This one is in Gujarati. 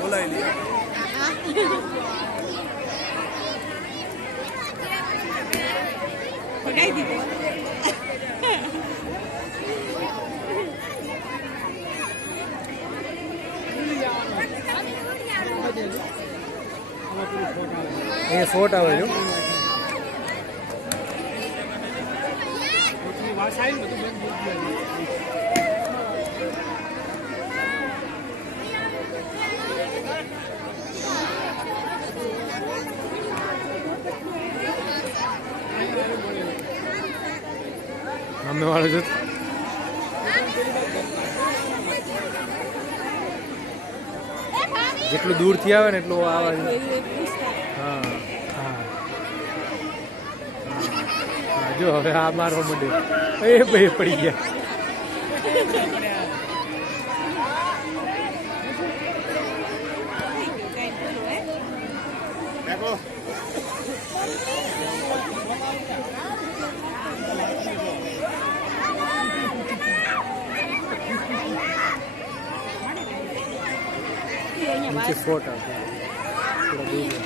બોલાવી પગાઈ દીધો એ શોટ આવે છે અમે વાળો જો જેટલું દૂરથી આવે ને એટલું આવાજ હા હા જો હવે આ મારવા માંડ્યો એ બે પડી ગયા नीचे फोट आता है